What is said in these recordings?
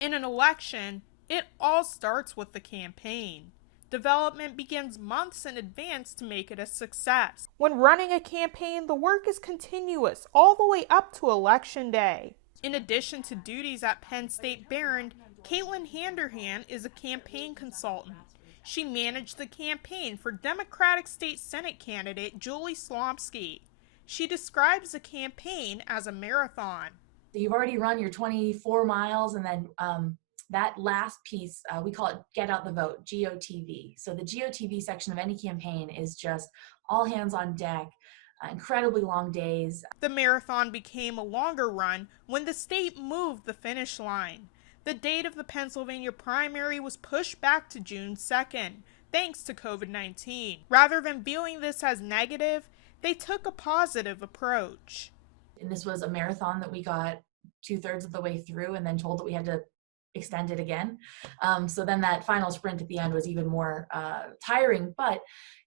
In an election, it all starts with the campaign. Development begins months in advance to make it a success. When running a campaign, the work is continuous all the way up to Election Day. In addition to duties at Penn State Behrend, Caitlin Handerhan is a campaign consultant. She managed the campaign for Democratic State Senate candidate Julie Slomski. She describes the campaign as a marathon. You've already run your 24 miles, and then that last piece, we call it Get Out the Vote, GOTV. So the GOTV section of any campaign is just all hands on deck, incredibly long days. The marathon became a longer run when the state moved the finish line. The date of the Pennsylvania primary was pushed back to June 2nd, thanks to COVID-19. Rather than viewing this as negative, they took a positive approach. And this was a marathon that we got 2/3 of the way through and then told that we had to extend it again. So then that final sprint at the end was even more tiring. But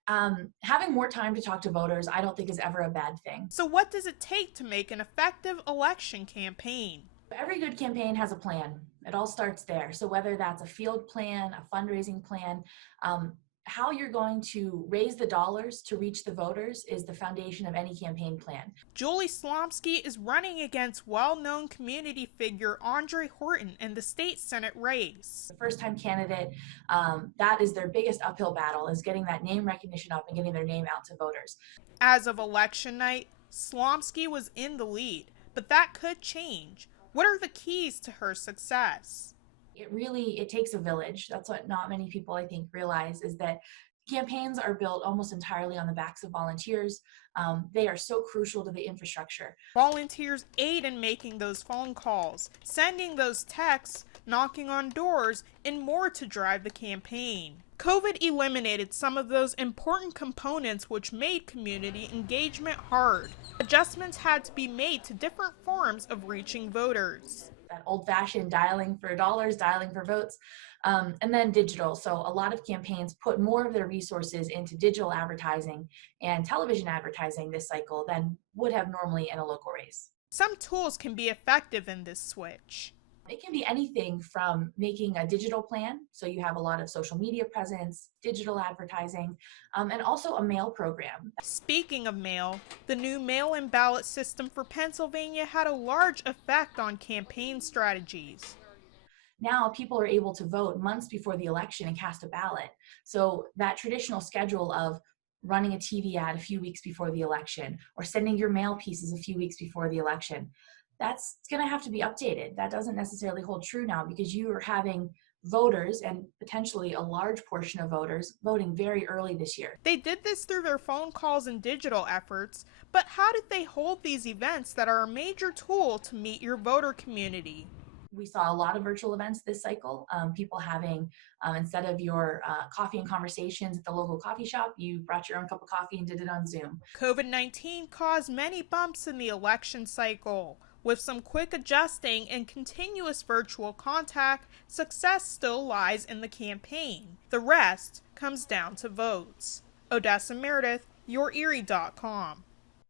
having more time to talk to voters, I don't think is ever a bad thing. So what does it take to make an effective election campaign? Every good campaign has a plan. It all starts there. So whether that's a field plan, a fundraising plan, how you're going to raise the dollars to reach the voters is the foundation of any campaign plan. Julie Slomski is running against well-known community figure Andre Horton in the state Senate race. The first-time candidate, that is their biggest uphill battle, is getting that name recognition up and getting their name out to voters. As of election night, Slomski was in the lead, but that could change. What are the keys to her success? It takes a village. That's what not many people, I think, realize, is that campaigns are built almost entirely on the backs of volunteers. They are so crucial to the infrastructure. Volunteers aid in making those phone calls, sending those texts, knocking on doors, and more to drive the campaign. COVID eliminated some of those important components which made community engagement hard. Adjustments had to be made to different forms of reaching voters. That old-fashioned dialing for dollars, dialing for votes, and then digital. So a lot of campaigns put more of their resources into digital advertising and television advertising this cycle than would have normally in a local race. Some tools can be effective in this switch. It can be anything from making a digital plan, so you have a lot of social media presence, digital advertising, and also a mail program. Speaking of mail, the new mail-in ballot system for Pennsylvania had a large effect on campaign strategies. Now people are able to vote months before the election and cast a ballot. So that traditional schedule of running a TV ad a few weeks before the election or sending your mail pieces a few weeks before the election, that's going to have to be updated. That doesn't necessarily hold true now because you are having voters and potentially a large portion of voters voting very early this year. They did this through their phone calls and digital efforts, but how did they hold these events that are a major tool to meet your voter community? We saw a lot of virtual events this cycle. People having, instead of your coffee and conversations at the local coffee shop, you brought your own cup of coffee and did it on Zoom. COVID-19 caused many bumps in the election cycle. With some quick adjusting and continuous virtual contact, success still lies in the campaign. The rest comes down to votes. Odessa Meredith, YourErie.com.